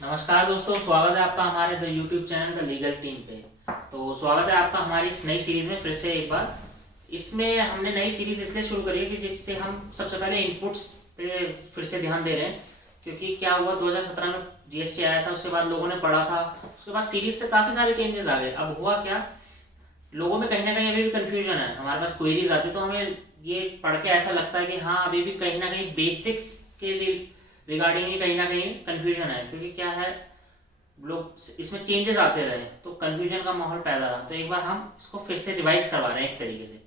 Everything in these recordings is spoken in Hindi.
नमस्कार दोस्तों, स्वागत है आपका हमारे the YouTube channel the legal team पे। तो स्वागत है आपका हमारी इस नई सीरीज में फिर से एक बार। इसमें हमने नई सीरीज इसलिए शुरू करी है कि जिससे हम सबसे पहले इनपुट्स पे फिर से ध्यान दे रहे हैं, क्योंकि क्या हुआ 2017 में जीएसटी आया था, उसके बाद लोगों ने पढ़ा था, उसके बाद सीरीज से काफ़ी सारे चेंजेस आ गए। अब हुआ क्या, लोगों में कहीं ना कहीं अभी भी कन्फ्यूजन है। हमारे पास क्वेरीज आती तो हमें ये पढ़ के ऐसा लगता है कि हाँ, अभी भी कहीं ना कहीं बेसिक्स के रिगार्डिंग ही कहीं ना कहीं कन्फ्यूजन है, क्योंकि क्या है, लोग इसमें चेंजेस आते रहे तो कन्फ्यूजन का माहौल पैदा रहा। तो एक बार हम इसको फिर से रिवाइज करवा रहे हैं एक तरीके से।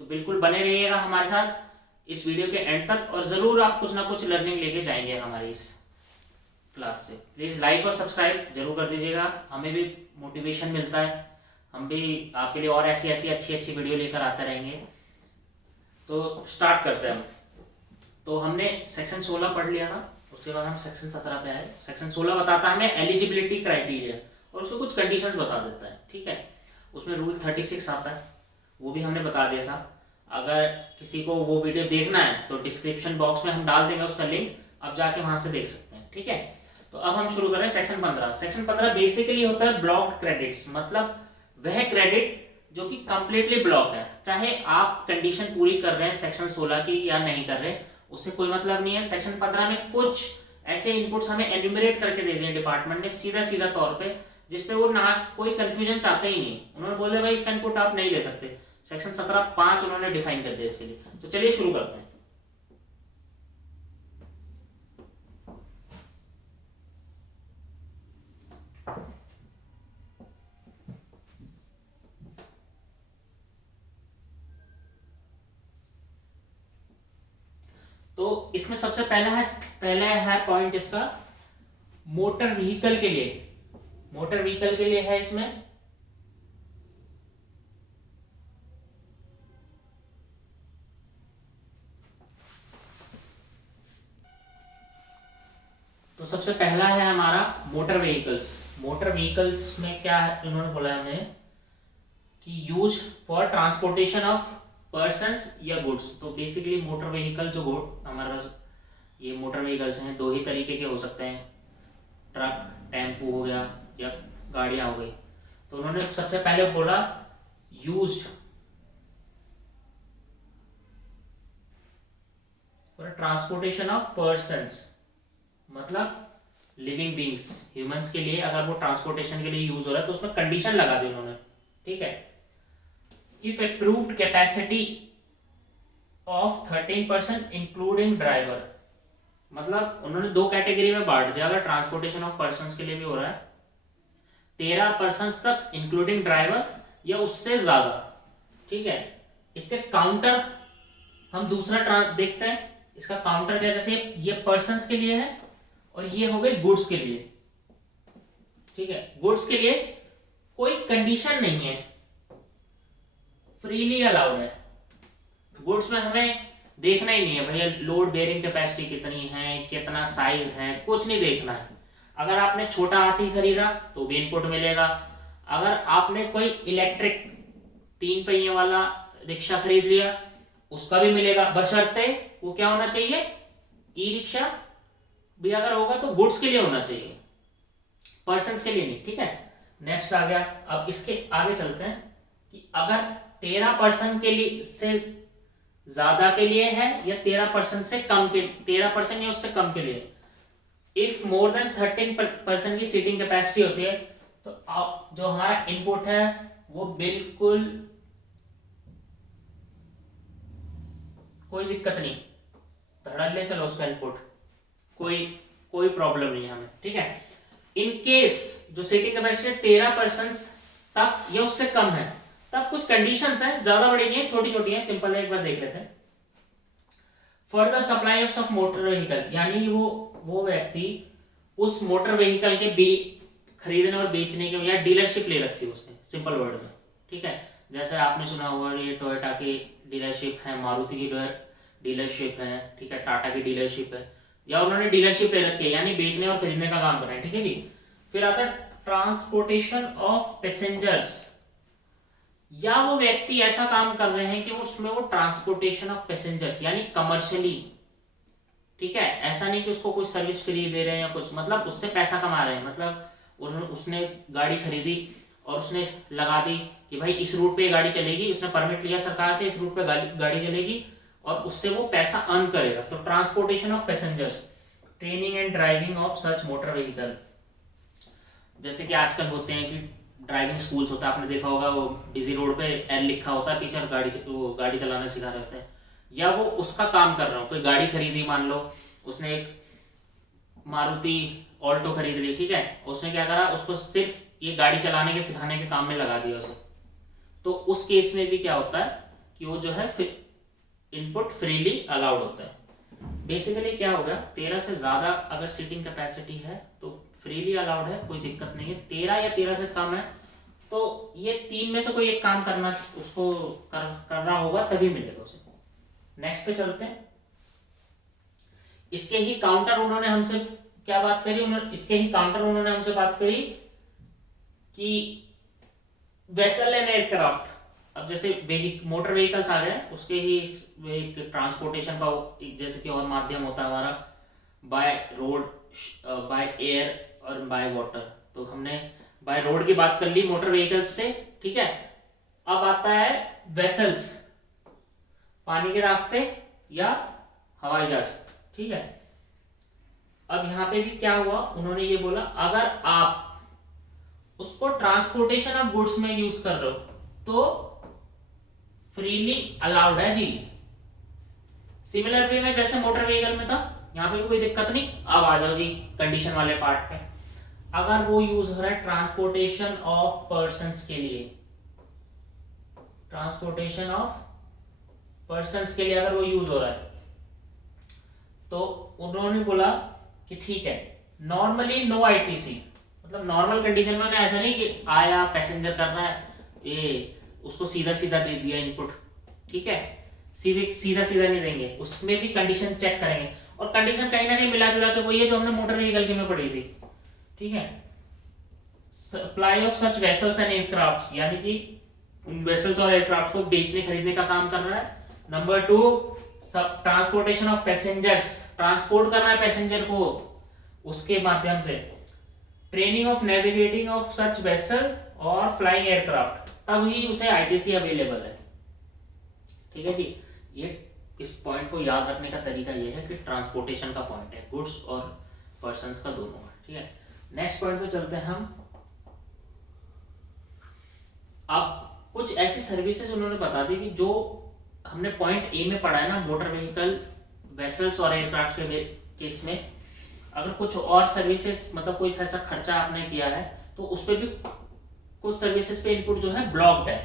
तो बिल्कुल बने रहिएगा हमारे साथ इस वीडियो के एंड तक, और ज़रूर आप कुछ ना कुछ लर्निंग लेके जाएंगे हमारी इस क्लास से। प्लीज़ लाइक और सब्सक्राइब जरूर कर दीजिएगा, हमें भी मोटिवेशन मिलता है, हम भी आपके लिए और ऐसी ऐसी अच्छी अच्छी वीडियो लेकर आते रहेंगे। तो स्टार्ट करते हैं हम। तो हमने सेक्शन 16 पढ़ लिया था, उसके बाद हम सेक्शन 17 पे आए। सेक्शन 16 बताता है हमें एलिजिबिलिटी क्राइटेरिया और उसको कुछ कंडीशंस बता देता है, ठीक है। उसमें रूल 36 आता है, वो भी हमने बता दिया था। अगर किसी को वो वीडियो देखना है तो डिस्क्रिप्शन बॉक्स में हम डाल देंगे उसका लिंक, आप जाके वहां से देख सकते हैं, ठीक है। तो अब हम शुरू कर रहे हैं सेक्शन 15। सेक्शन 15 बेसिकली होता है ब्लॉक्ड क्रेडिट्स, मतलब वह क्रेडिट जो कि कंप्लीटली ब्लॉक है, चाहे आप कंडीशन पूरी कर रहे हैं सेक्शन 16 की या नहीं कर रहे, उससे कोई मतलब नहीं है। सेक्शन 15 में कुछ ऐसे इनपुट्स हमें एन्यूमरेट करके दे दिए डिपार्टमेंट ने सीधा सीधा तौर पे, जिसपे वो ना कोई कंफ्यूजन चाहते ही नहीं। उन्होंने बोले भाई इसका इनपुट आप नहीं ले सकते। सेक्शन 17(5) उन्होंने डिफाइन कर दिया इसके लिए। तो चलिए शुरू करते हैं। तो इसमें सबसे पहला है पॉइंट इसका मोटर व्हीकल के लिए। मोटर व्हीकल के लिए है इसमें तो सबसे पहला है हमारा मोटर व्हीकल्स। मोटर व्हीकल्स में क्या है, इन्होंने बोला है हमें कि use for transportation of persons या गुड्स। तो बेसिकली मोटर व्हीकल जो गुड हमारे पास ये मोटर व्हीकल्स हैं, दो ही तरीके के हो सकते हैं, ट्रक टेम्पू हो गया या गाड़ियां हो गई। तो उन्होंने सबसे पहले बोला used for transportation of persons, मतलब लिविंग बींग्स, ह्यूमंस के लिए अगर वो ट्रांसपोर्टेशन के लिए यूज हो रहा है तो उसमें कंडीशन लगा दी उन्होंने, ठीक है। If approved capacity of 13% including driver, मतलब उन्होंने दो कैटेगरी में बांट दिया। अगर ट्रांसपोर्टेशन ऑफ पर्संस के लिए भी हो रहा है 13% तक इंक्लूडिंग ड्राइवर या उससे ज्यादा, ठीक है। इसके काउंटर हम दूसरा देखते हैं। इसका काउंटर क्या, जैसे ये पर्संस के लिए है और ये हो गए गुड्स के लिए, ठीक है। गुड्स के लिए कोई कंडीशन नहीं है, फ्रीली अलाउड है। गुड्स में हमें देखना ही नहीं है भैया लोड बेयरिंग कैपेसिटी कितनी है, कितना साइज है, कुछ नहीं देखना है। अगर आपने छोटा हाथी खरीदा तो भी इनपुट मिलेगा। अगर आपने कोई इलेक्ट्रिक 3 पहिए वाला रिक्शा खरीद लिया उसका भी मिलेगा, बशर्ते वो क्या होना चाहिए, ई रिक्शा भी अगर होगा तो गुड्स के लिए होना चाहिए, पर्सन्स के लिए नहीं, ठीक है। नेक्स्ट आ गया। अब इसके आगे चलते हैं कि अगर 13% के लिए से ज्यादा के लिए है या 13% से कम के, 13% या उससे कम के लिए, इफ मोर देन 13% की सीटिंग कैपेसिटी होती है तो जो हमारा इनपुट है वो बिल्कुल कोई दिक्कत नहीं, धड़ल्ले चलो उसका इनपुट, कोई प्रॉब्लम नहीं है हमें, ठीक है। इन केस जो सीटिंग कैपेसिटी 13% तक या उससे कम है तब कुछ कंडीशंस हैं, ज्यादा बड़ी नहीं है, छोटी छोटी है, सिंपल है, एक बार देख लेते हैं। For the supply of motor vehicle, यानी वो व्यक्ति उस मोटर व्हीकल के खरीदने और बेचने के या डीलरशिप ले रखी है उसने, सिंपल वर्ड में, ठीक है। जैसे आपने सुना होगा ये टोयोटा की डीलरशिप है, मारुति की डीलरशिप है, ठीक है, टाटा की डीलरशिप है, या उन्होंने डीलरशिप ले रखी है, यानी बेचने और खरीदने का काम कर रहे हैं, ठीक है जी। फिर आता है ट्रांसपोर्टेशन ऑफ पैसेंजर्स, या वो व्यक्ति ऐसा काम कर रहे हैं कि उसमें वो ट्रांसपोर्टेशन ऑफ पैसेंजर्स यानी कमर्शियली, ठीक है, ऐसा नहीं कि उसको कोई सर्विस फ्री दे रहे हैं या कुछ, मतलब उससे पैसा कमा रहे हैं। मतलब उसने गाड़ी खरीदी और उसने लगा दी कि भाई इस रूट पे गाड़ी चलेगी, उसने परमिट लिया सरकार से, इस रूट पे गाड़ी चलेगी और उससे वो पैसा अर्न करेगा। तो transportation of passengers, training and driving of such motor vehicle, जैसे कि आजकल होते हैं कि ड्राइविंग स्कूल्स होता है, आपने देखा होगा, वो बिजी रोड पे एल लिखा होता है पीछे और वो गाड़ी चलाना सिखा रहे होते हैं। या वो उसका काम कर रहा हो, कोई गाड़ी खरीदी, मान लो उसने एक मारुति ऑल्टो खरीद ली, ठीक है, उसने क्या करा, उसको सिर्फ ये गाड़ी चलाने के सिखाने के काम में लगा दिया उसे। तो उस केस में भी क्या होता है कि वो जो है इनपुट फ्रीली अलाउड होता है। बेसिकली क्या होगा, 13 से ज्यादा अगर सीटिंग कैपेसिटी है तो फ्रीली अलाउड है, कोई दिक्कत नहीं है। 13 या 13 से कम है तो ये तीन में से कोई एक काम करना उसको करना होगा तभी मिलेगा उसे। नेक्स्ट पे चलते हैं। इसके ही काउंटर उन्होंने हमसे क्या बात करी, इसके ही काउंटर उन्होंने हमसे बात करी कि वेसल एंड एयरक्राफ्ट। अब जैसे मोटर व्हीकल्स आ गए, उसके ही एक ट्रांसपोर्टेशन का जैसे कि और माध्यम होता है हमारा, बाय रोड, बाय एयर और बाय वाटर। तो हमने बाय रोड की बात कर ली मोटर व्हीकल्स से, ठीक है। अब आता है वेसल्स, पानी के रास्ते या हवाई जहाज, ठीक है। अब यहां पे भी क्या हुआ, उन्होंने ये बोला अगर आप उसको ट्रांसपोर्टेशन ऑफ गुड्स में यूज कर रहे हो तो फ्रीली अलाउड है जी। सिमिलर वे में जैसे मोटर व्हीकल में था, यहां पे भी कोई दिक्कत नहीं। अब आ जाओ जी कंडीशन वाले पार्ट पे। अगर वो यूज हो रहा है ट्रांसपोर्टेशन ऑफ पर्संस के लिए, ट्रांसपोर्टेशन ऑफ पर्संस के लिए अगर वो यूज हो रहा है, तो उन्होंने बोला कि ठीक है, नॉर्मली नो आईटीसी, मतलब नॉर्मल कंडीशन में ऐसा नहीं कि आया पैसेंजर कर रहा है, ये उसको सीधा सीधा दे दिया इनपुट, ठीक है, सीधा नहीं देंगे, उसमें भी कंडीशन चेक करेंगे। और कंडीशन कहीं ना कहीं मिला जुला के वही है जो हमने मोटर व्हीकल के में पढ़ी थी, ठीक है। Supply of such vessels and aircrafts, यानी कि उन वेसल्स और एयरक्राफ्ट को बेचने खरीदने का काम कर रहा है। नंबर 2, सब ट्रांसपोर्टेशन ऑफ पैसेंजर्स, ट्रांसपोर्ट कर रहा है पैसेंजर को उसके माध्यम से। Training of navigating of such vessel और फ्लाइंग एयरक्राफ्ट, तब ही उसे आईटीसी अवेलेबल है, ठीक है जी। ये इस पॉइंट को याद रखने का तरीका ये है कि ट्रांसपोर्टेशन का पॉइंट है, गुड्स और पर्संस का दोनों है, ठीक है। नेक्स्ट पॉइंट पे चलते हैं हम। अब कुछ ऐसी सर्विसेज उन्होंने बता दी कि जो हमने पॉइंट ए में पढ़ा है ना, मोटर व्हीकल, वेसल्स और एयरक्राफ्ट के केस में, अगर कुछ और सर्विसेज, मतलब कोई ऐसा खर्चा आपने किया है तो उस पर भी कुछ सर्विसेज पे इनपुट जो है ब्लॉक्ड है।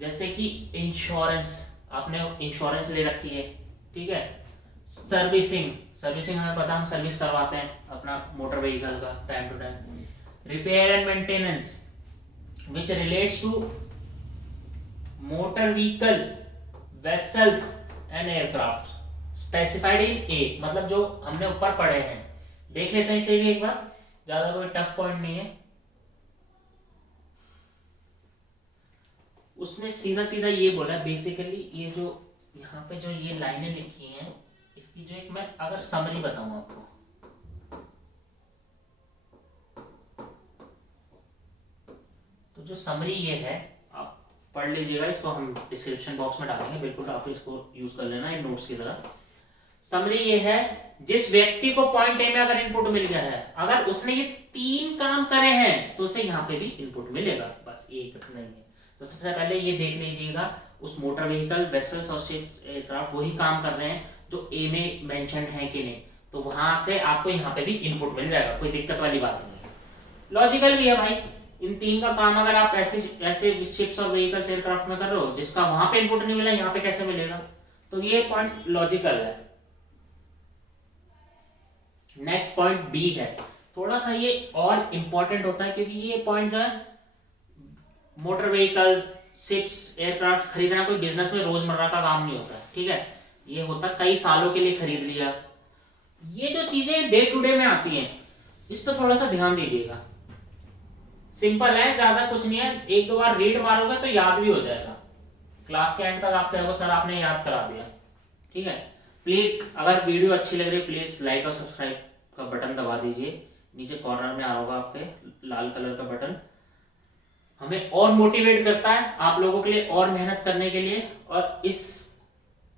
जैसे कि इंश्योरेंस, आपने इंश्योरेंस ले रखी है, ठीक है। सर्विसिंग हमें पता, हम सर्विस करवाते हैं अपना मोटर व्हीकल का time to time. Repair and maintenance which relates to motor vehicle, vessels and aircraft specified in a, मतलब जो हमने ऊपर पढ़े हैं। देख लेते हैं इसे भी एक बार, ज्यादा कोई टफ पॉइंट नहीं है। उसने सीधा ये बोला बेसिकली, ये जो यहाँ पे जो ये लाइनें लिखी हैं, इसकी जो एक मैं अगर समरी बताऊं आपको, तो जो समरी ये है आप पढ़ लीजिएगा, इसको हम डिस्क्रिप्शन बॉक्स में डालेंगे, बिल्कुल आप इसको यूज कर लेना इन नोट्स की तरह। समरी ये है, जिस व्यक्ति को पॉइंट ए में अगर इनपुट मिल गया है, अगर उसने ये 3 काम करे हैं तो उसे यहाँ पे भी इनपुट मिलेगा, बस एक नहीं है। तो सबसे पहले ये देख लीजिएगा, उस मोटर व्हीकल, वेसल्स और शिप, एयरक्राफ्ट वही काम कर रहे हैं जो ए में मेंशन्ड है कि नहीं, तो वहां से आपको यहाँ पे भी इनपुट मिल जाएगा, कोई दिक्कत वाली बात नहीं है। लॉजिकल भी है भाई, इन 3 का काम अगर आप ऐसे शिप्स और व्हीकल्स, एयरक्राफ्ट में कर रहे हो जिसका वहां पे इनपुट नहीं मिला, यहाँ पे कैसे मिलेगा, तो ये पॉइंट लॉजिकल है। नेक्स्ट पॉइंट बी है, थोड़ा सा ये और इंपॉर्टेंट होता है क्योंकि ये पॉइंट जो है, मोटर व्हीकल्स, शिप्स, एयरक्राफ्ट खरीदना कोई बिजनेस में रोजमर्रा का काम नहीं होता है, ठीक है। ये होता कई सालों के लिए खरीद लिया। ये जो चीजें डे टू डे में आती हैं, इस पर थोड़ा सा ध्यान दीजिएगा। सिंपल है, ज्यादा कुछ नहीं है, 1-2 बार रीड मारोगे तो याद भी हो जाएगा। क्लास के एंड तक आप कहोगे सर आपने याद करा दिया, ठीक है। प्लीज़ अगर वीडियो अच्छी लग रही है प्लीज़ लाइक और सब्सक्राइब का बटन दबा दीजिए। नीचे कॉर्नर में आ रहा होगा आपके लाल कलर का बटन। हमें और मोटिवेट करता है आप लोगों के लिए और मेहनत करने के लिए, और इस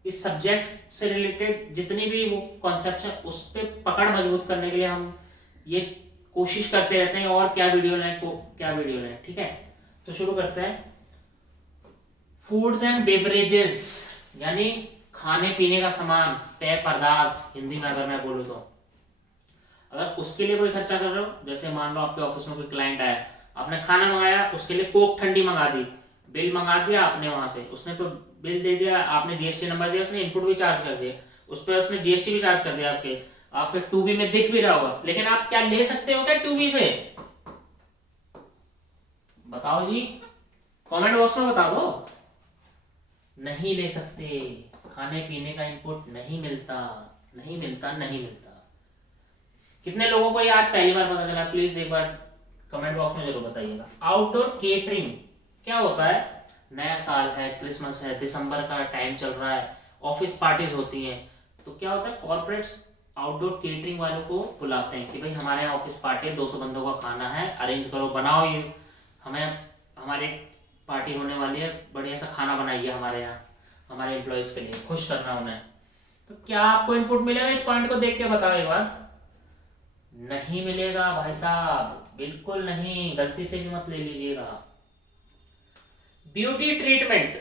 सब्जेक्ट से रिलेटेड जितनी भी वो कॉन्सेप्ट है उस पर पकड़ मजबूत करने के लिए हम ये कोशिश करते रहते हैं और क्या वीडियो लाएं। ठीक है, तो शुरू करते हैं। फूड्स एंड बेवरेजेस यानी खाने पीने का सामान, पेय पदार्थ हिंदी में अगर मैं बोलूँ तो, अगर उसके लिए कोई खर्चा कर रहे हो, जैसे मान लो आपके ऑफिस में कोई क्लाइंट आया, आपने खाना मंगाया, उसके लिए कोक ठंडी मंगा दी, बिल मंगा दिया आपने वहां से, उसने तो बिल दे दिया, आपने जीएसटी नंबर दिया, उसने इनपुट भी चार्ज कर दिया, उस पर उसने जीएसटी भी चार्ज कर दिया आपके, आप फिर 2B में दिख भी रहा होगा, लेकिन आप क्या ले सकते हो क्या 2B से? बताओ जी, कमेंट बॉक्स में बता दो। नहीं ले सकते, खाने पीने का इनपुट नहीं मिलता। कितने लोगों को ये आज पहली बार पता चला, प्लीज एक बार कमेंट बॉक्स में जरूर बताइएगा। आउटडोर केटरिंग क्या होता है? नया साल है, क्रिसमस है, दिसंबर का टाइम चल रहा है, ऑफिस पार्टीज होती हैं, तो क्या होता है कॉर्पोरेट्स आउटडोर केटरिंग वालों को बुलाते हैं कि भाई हमारे यहाँ ऑफिस पार्टी है, 200 बंदों का खाना है, अरेंज करो, बनाओ, ये हमें हमारे पार्टी होने वाली है, बढ़िया सा खाना बनाइए हमारे यहाँ, हमारे एम्प्लॉयज के लिए खुश करना उन्हें। तो क्या आपको इनपुट मिलेगा? इस पॉइंट को देख के बताओ एक बार। नहीं मिलेगा भाई साहब, बिल्कुल नहीं, गलती से भी मत ले लीजिएगा। ब्यूटी ट्रीटमेंट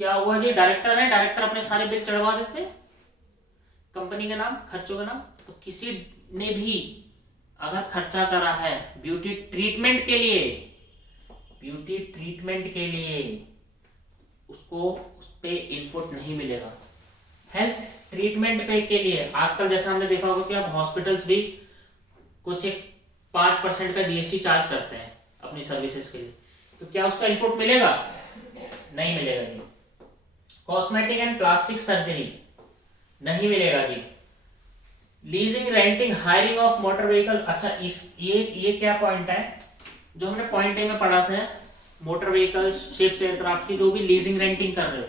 क्या हुआ जी? डायरेक्टर है, डायरेक्टर अपने सारे बिल चढ़वा देते कंपनी के नाम, खर्चों के नाम, तो किसी ने भी अगर खर्चा करा है ब्यूटी ट्रीटमेंट के लिए उसको उस पे इनपुट नहीं मिलेगा। हेल्थ ट्रीटमेंट पे के लिए आजकल जैसा हमने देखा होगा कि अब हॉस्पिटल्स भी कुछ एक 5% का जीएसटी चार्ज करते हैं अपनी सर्विसेज के लिए, तो क्या उसका इनपुट मिलेगा? नहीं मिलेगा जी। कॉस्मेटिक एंड प्लास्टिक सर्जरी नहीं मिलेगा जी। Leasing, renting, hiring of motor vehicle, अच्छा ये क्या पॉइंट है जो हमने पॉइंट ए में पढ़ा था, मोटर व्हीकल्स, शिप्स, एयरक्राफ्ट की जो भी लीजिंग रेंटिंग कर रहे हो,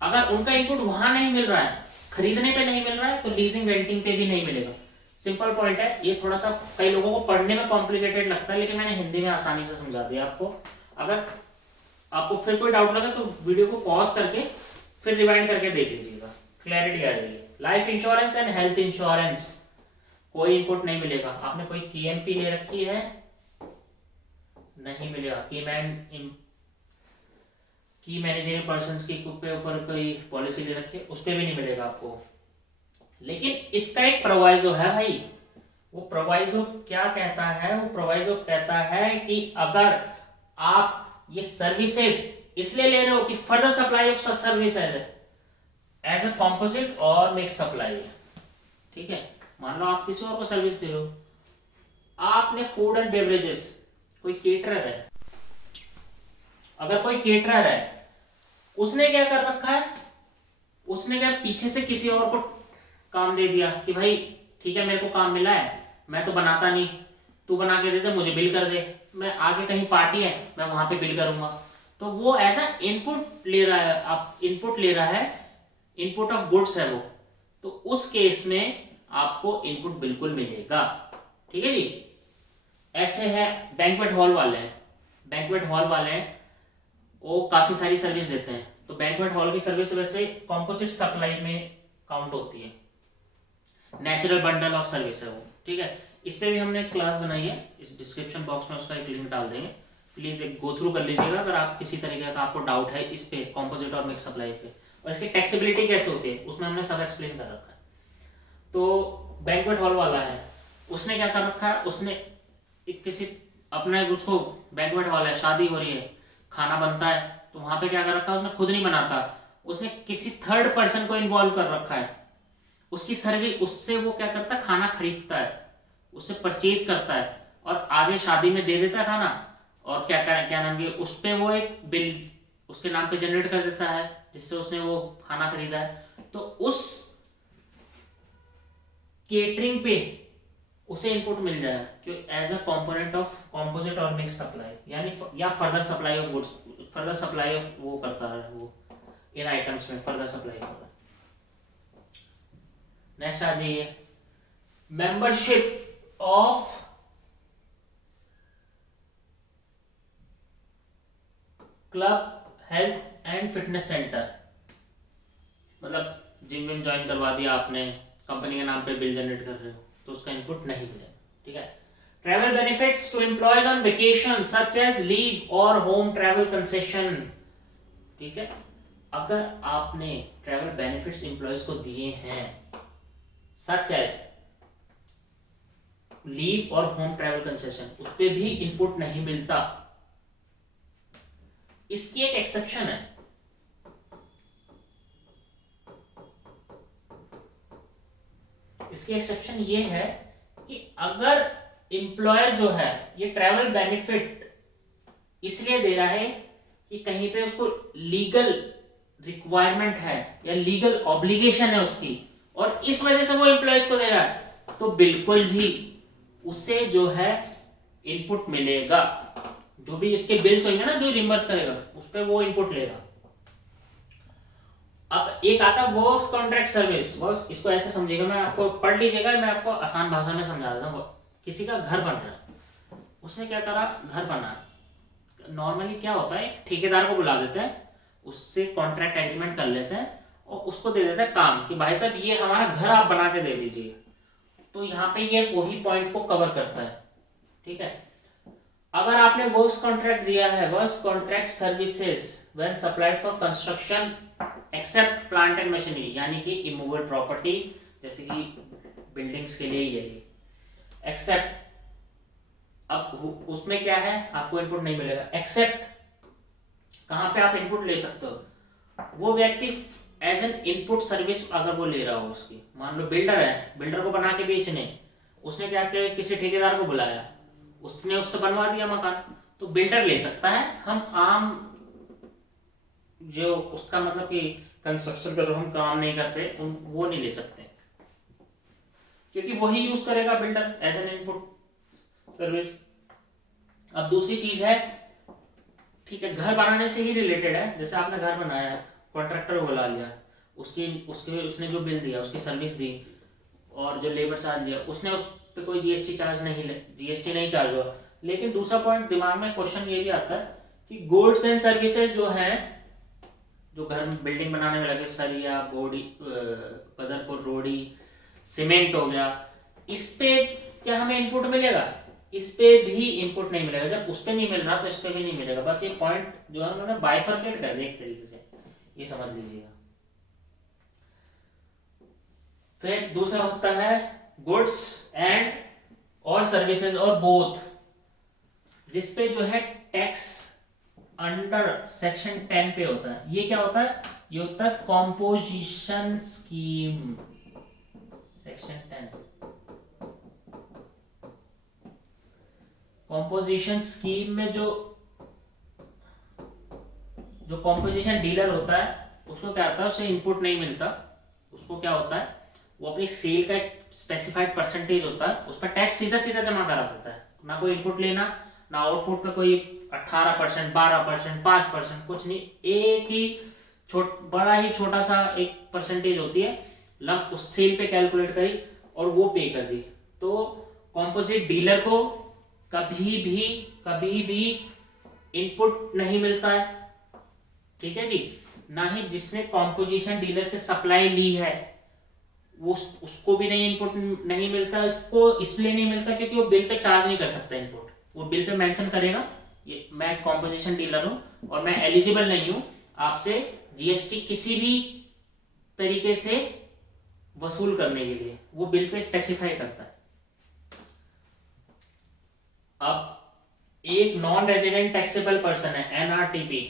अगर उनका इनपुट वहां नहीं मिल रहा है, खरीदने पे नहीं मिल रहा है, तो लीजिंग रेंटिंग पे भी नहीं मिलेगा। सिंपल पॉइंट है, ये थोड़ा सा कई लोगों को पढ़ने में कॉम्प्लिकेटेड लगता है, लेकिन मैंने हिंदी में आसानी से समझा दिया आपको। अगर आपको फिर कोई डाउट लगे तो वीडियो को पॉज करके फिर रिवाइंड करके देख लीजिएगा, क्लैरिटी आ जाएगी। Life insurance and health insurance कोई इनपुट नहीं मिलेगा। आपने कोई केएमपी ले रखी है, नहीं मिलेगा। की मैनेजरियल पर्संस की ऊपर कोई पॉलिसी ले रखी है, उस पर भी नहीं मिलेगा आपको। लेकिन इसका एक प्रोवाइजो है भाई। वो प्रोवाइजो क्या कहता है? वो प्रोवाइजो कहता है कि अगर आप ये सर्विसेज इसलिए ले रहे हो कि further supply of such services as a composite और मिक्स सप्लाई, ठीक है। मान लो आप किसी और को सर्विस दे रहे हो, आपने फूड एंड बेवरेजेस, कोई केटरर है, अगर कोई केटरर है, उसने क्या कर रखा है, उसने क्या पीछे से किसी और को काम दे दिया कि भाई ठीक है मेरे को काम मिला है, मैं तो बनाता नहीं, तू बना के दे दे, मुझे बिल कर दे, मैं आगे कहीं पार्टी है मैं वहां पे बिल करूंगा। तो वो ऐसा इनपुट ले रहा है, आप इनपुट ले रहा है, इनपुट ऑफ गुड्स है वो, तो उस केस में आपको इनपुट बिल्कुल मिलेगा, ठीक है जी। ऐसे है बैंक्वेट हॉल वाले हैं, बैंक्वेट हॉल वाले हैं वो काफी सारी सर्विस देते हैं, तो बैंक्वेट हॉल की सर्विस वैसे कॉम्पोजिट सप्लाई में काउंट होती है, नेचुरल बंडल ऑफ सर्विस है वो, ठीक है। इस पे भी हमने एक क्लास बनाई है, इस डिस्क्रिप्शन बॉक्स में उसका एक लिंक डाल देंगे, प्लीज एक गो थ्रू कर लीजिएगा अगर आप किसी तरीके का आपको डाउट है इस पे कॉम्पोजिट और मिक्स सप्लाई पे, और इसकी टैक्सेबिलिटी कैसे होती है उसमें हमने सब एक्सप्लेन कर रखा है। तो बैंक्वेट हॉल वाला है, उसने क्या कर रखा है, उसने किसी अपने उसको बैंक्वेट हॉल है, शादी हो रही है, खाना बनता है, तो वहां पे क्या कर रखा है, उसने खुद नहीं बनाता, उसने किसी थर्ड पर्सन को इन्वॉल्व कर रखा है, उसकी सर्विस, उससे वो क्या करता है, खाना खरीदता है, उससे परचेज करता है और आगे शादी में दे देता है खाना, और क्या नाम के उस पे वो एक बिल उसके नाम पे जनरेट कर देता है जिससे उसने वो खाना खरीदा है। तो उस केटरिंग पे उसे इनपुट मिल जाएगा कि as a component of composite और मिक्स सप्लाई, यानी या further supply of goods, further supply of वो करता है, वो इन आइटम्स में फर्दर सप्लाई करता है। नेक्स्ट आ जाइए, membership of club health and fitness centre, मतलब जिम विम ज्वाइन करवा दिया आपने, कंपनी के नाम पे बिल जनरेट कर रहे हो, तो उसका इनपुट नहीं मिलेगा। ठीक है। Travel benefits to employees on vacation such as leave और होम ट्रैवल कंसेशन। ठीक है, अगर आपने ट्रैवल बेनिफिट्स एम्प्लॉयज को दिए हैं सच एज लीव और होम ट्रैवल कंसेशन, उस पर भी इनपुट नहीं मिलता। इसकी एक एक्सेप्शन है, इसकी एक्सेप्शन ये है कि अगर एम्प्लॉयर जो है ये ट्रैवल बेनिफिट इसलिए दे रहा है कि कहीं पे उसको लीगल रिक्वायरमेंट है या लीगल ऑब्लिगेशन है उसकी, और इस वजह से वो एम्प्लॉयज को दे रहा है, तो बिल्कुल जी उससे जो है इनपुट मिलेगा। जो भी इसके बिल्स होंगे ना, जो रिम्बर्स करेगा उस पर वो इनपुट लेगा। अब एक आता है वर्क्स कॉन्ट्रैक्ट सर्विस। वर्क्स, इसको ऐसे समझिएगा, मैं आपको पढ़ लीजिएगा, मैं आपको आसान भाषा में समझा देता हूँ। किसी का घर बन रहा है, उसने क्या करा, घर बना। नॉर्मली क्या होता है, ठेकेदार को बुला देते हैं, उससे कॉन्ट्रैक्ट एग्रीमेंट कर लेते हैं और उसको दे देते हैं काम कि भाई साहब ये हमारा घर आप बना के दे दीजिए। तो यहाँ पे ये वही पॉइंट को कवर करता है। ठीक है। अगर आपने वर्क्स कॉन्ट्रैक्ट दिया है, works contract services when supplied for construction except plant and machinery, यानी कि इमूवेबल प्रॉपर्टी, जैसे कि बिल्डिंग्स के लिए ही है ये, एक्सेप्ट। अब उसमें क्या है, आपको इनपुट नहीं मिलेगा। एक्सेप्ट कहां पे आप इनपुट ले सकते हो, वो व्यक्ति एज एन इनपुट सर्विस अगर वो ले रहा हो उसकी, मान लो बिल्डर है, बिल्डर को बना के बेचने, उसने क्या किया, किसी ठेकेदार को बुलाया, उसने उससे बनवा दिया मकान, तो बिल्डर ले सकता है। हम आम जो उसका मतलब कि कंस्ट्रक्शन का जो हम काम नहीं करते वो नहीं ले सकते, क्योंकि वही यूज करेगा builder as an input service. अब दूसरी चीज है, ठीक है, घर बनाने से ही रिलेटेड है। जैसे आपने घर बनाया, कॉन्ट्रैक्टर को बुला लिया, उसने जो बिल दिया, उसकी सर्विस दी और जो लेबर चार्ज लिया, उसने उस पे कोई जीएसटी नहीं चार्ज हुआ। लेकिन दूसरा पॉइंट दिमाग में क्वेश्चन ये भी आता है कि गुड्स एंड सर्विसेज जो हैं, जो घर में बिल्डिंग बनाने में लगे, सरिया, बोडी, बदरपुर, रोडी, सीमेंट हो गया, इस पे क्या हमें इनपुट मिलेगा? इस पे भी इनपुट नहीं मिलेगा। जब उस पे नहीं मिल रहा तो इस पे भी नहीं मिलेगा। बस ये पॉइंट जो है उन्होंने बाइफरकेट कर दिया एक तरीके से, ये समझ लीजिएगा। फिर दूसरा होता है गुड्स एंड और सर्विसेज और बोथ, जिसपे जो है टैक्स अंडर सेक्शन 10 पे होता है। ये क्या होता है? ये होता है composition scheme, section 10। Composition scheme में जो कॉम्पोजिशन डीलर होता है उसको क्या होता है, उसे इनपुट नहीं मिलता। उसको क्या होता है, वो अपनी सेल का एक स्पेसिफाइड परसेंटेज होता है, उस पर टैक्स सीधा सीधा जमा करा देता है। ना कोई इनपुट लेना, ना आउटपुट पे कोई 18%, 12%, 5%, कुछ नहीं। एक ही बड़ा ही छोटा सा एक परसेंटेज होती है, लंप उस सेल पे कैलकुलेट करी और वो पे कर दी। तो कॉम्पोजिट डीलर को कभी भी इनपुट नहीं मिलता है, ठीक है जी। ना ही जिसने कॉम्पोजिशन डीलर से सप्लाई ली है उसको भी नहीं इनपुट नहीं मिलता। इसको इसलिए नहीं मिलता क्योंकि वो बिल पे चार्ज नहीं कर सकता इनपुट। वो बिल पे मेंशन करेगा ये मैं कॉम्पोजिशन डीलर हूं और मैं एलिजिबल नहीं हूं आपसे जीएसटी किसी भी तरीके से वसूल करने के लिए, वो बिल पे स्पेसिफाई करता है। अब एक नॉन रेजिडेंट टैक्सेबल पर्सन है, NRTP,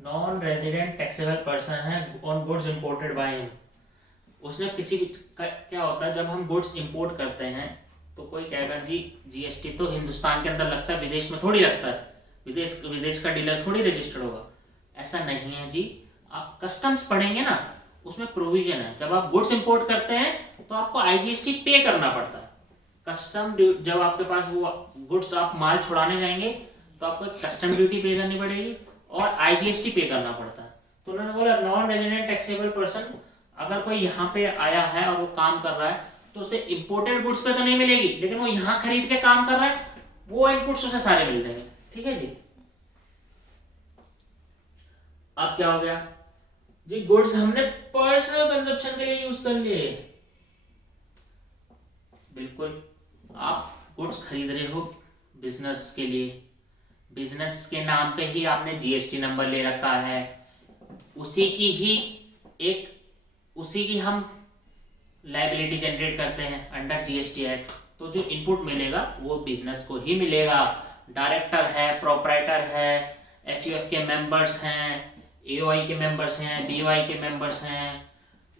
non resident taxable person है on goods imported by him. उसने किसी भी क्या होता है, जब हम गुड्स इंपोर्ट करते हैं तो कोई कहेगा जी जीएसटी तो हिंदुस्तान के अंदर लगता है, विदेश में थोड़ी लगता है, विदेश का डीलर थोड़ी रजिस्टर्ड होगा। ऐसा नहीं है जी। आप कस्टम्स पढ़ेंगे ना, उसमें प्रोविजन है, जब आप गुड्स इंपोर्ट करते हैं तो आपको आईजीएसटी पे करना पड़ता है। कस्टम जब आपके पास वो गुड्स आप माल छुड़ाने जाएंगे तो आपको कस्टम ड्यूटी पे करनी पड़ेगी और आईजीएसटी पे करना पड़ता है। तो उन्होंने बोला नॉन रेजिडेंट टैक्सेबल पर्सन अगर कोई यहाँ पे आया है और वो काम कर रहा है तो उसे इम्पोर्टेड गुड्स पे तो नहीं मिलेगी, लेकिन वो यहाँ खरीद के काम कर रहा है, वो इनपुट्स उसे सारे मिल जाएंगे। ठीक है जी। अब क्या हो गया जी, गुड्स हमने पर्सनल कंजप्शन के लिए यूज कर लिए। बिल्कुल, आप गुड्स खरीद रहे हो बिजनेस के लिए, बिजनेस के नाम पे ही आपने जीएसटी नंबर ले रखा है, उसी की हम लायबिलिटी जनरेट करते हैं अंडर जीएसटी एक्ट। तो जो इनपुट मिलेगा वो बिजनेस को ही मिलेगा। डायरेक्टर है, प्रोपराइटर है, एचयूएफ के मेंबर्स हैं, एओआई के मेंबर्स हैं, बीओआई के मेंबर्स हैं,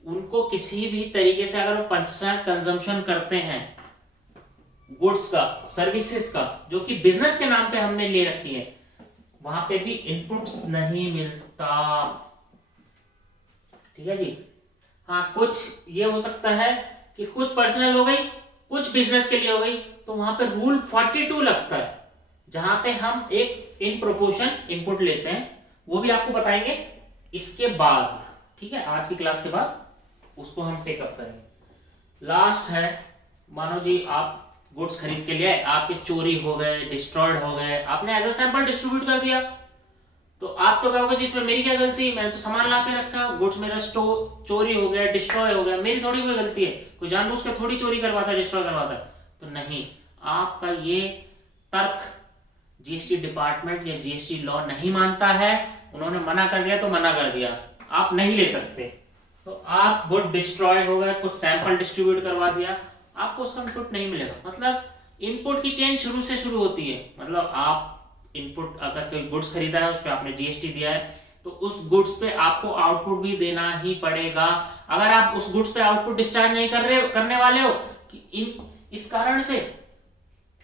उनको किसी भी तरीके से अगर वो पर्सनल कंजम्पशन करते हैं गुड्स का, सर्विसेज का, जो कि बिजनेस के नाम पे हमने ले रखी है, वहां पे भी इनपुट्स नहीं मिलता। ठीक है जी। हाँ, कुछ ये हो सकता है कि कुछ पर्सनल हो गई, कुछ बिजनेस के लिए हो गई, तो वहां पे रूल 42 लगता है, जहां पे हम एक इन प्रोपोर्शन इनपुट लेते हैं, वो भी आपको बताएंगे इसके बाद। ठीक है, आज की क्लास के बाद उसको हम टेकअप करेंगे। लास्ट है, मानो जी आप गुड्स खरीद के लिए, आपके चोरी हो गए, डिस्ट्रॉयड हो गए, आपने एज अ सैंपल डिस्ट्रीब्यूट कर दिया, तो आप तो कहोगे जी इसमें मेरी क्या गलती, मैंने तो सामान ला के रखा, गुड्स मेरा चोरी हो गया, डिस्ट्रॉय हो गया, मेरी थोड़ी कोई गलती है, कोई जानबूझ के थोड़ी चोरी करवाता है, डिस्ट्रॉय करवाता है। तो नहीं, आपका ये तर्क जीएसटी डिपार्टमेंट या जीएसटी लॉ नहीं मानता है। उन्होंने मना कर दिया तो मना कर दिया, आप नहीं ले सकते। तो आप गुड डिस्ट्रॉय हो गए, कुछ सैंपल डिस्ट्रीब्यूट करवा दिया, आपको उसका इनपुट नहीं मिलेगा। मतलब इनपुट की चेन शुरू से शुरू होती है। मतलब आप इनपुट, अगर कोई गुड्स खरीदा है उस पर आपने जीएसटी दिया है, तो उस गुड्स पे आपको आउटपुट भी देना ही पड़ेगा। अगर आप उस गुड्स पे आउटपुट डिस्चार्ज नहीं करने वाले हो कि इस कारण से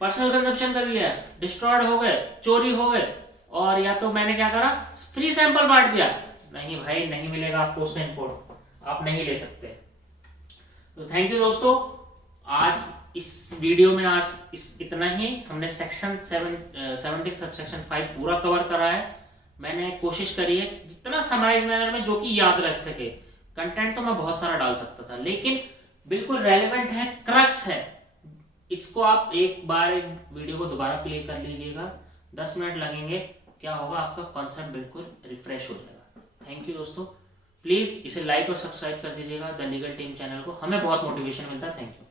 पर्सनल कंजप्शन कर लिया, डिस्ट्रॉयड हो गए, चोरी हो गए, और या तो मैंने क्या करा, फ्री सैंपल बांट दिया, नहीं भाई, नहीं मिलेगा आपको उसका इनपुट, आप नहीं ले सकते। तो थैंक यू दोस्तों, आज इस वीडियो में इतना ही। हमने सेक्शन 70 सबसेक्शन 5 पूरा कवर करा है। मैंने कोशिश करी है जितना समराइज मैनर में, जो कि याद रह सके। कंटेंट तो मैं बहुत सारा डाल सकता था, लेकिन बिल्कुल रेलेवेंट है, क्रक्स है। इसको आप एक बार वीडियो को दोबारा प्ले कर लीजिएगा, 10 मिनट लगेंगे, क्या होगा, आपका कॉन्सेप्ट बिल्कुल रिफ्रेश हो जाएगा। थैंक यू दोस्तों, प्लीज़ इसे लाइक और सब्सक्राइब कर दीजिएगा द लीगल टीम चैनल को, हमें बहुत मोटिवेशन मिलता है। Thank you.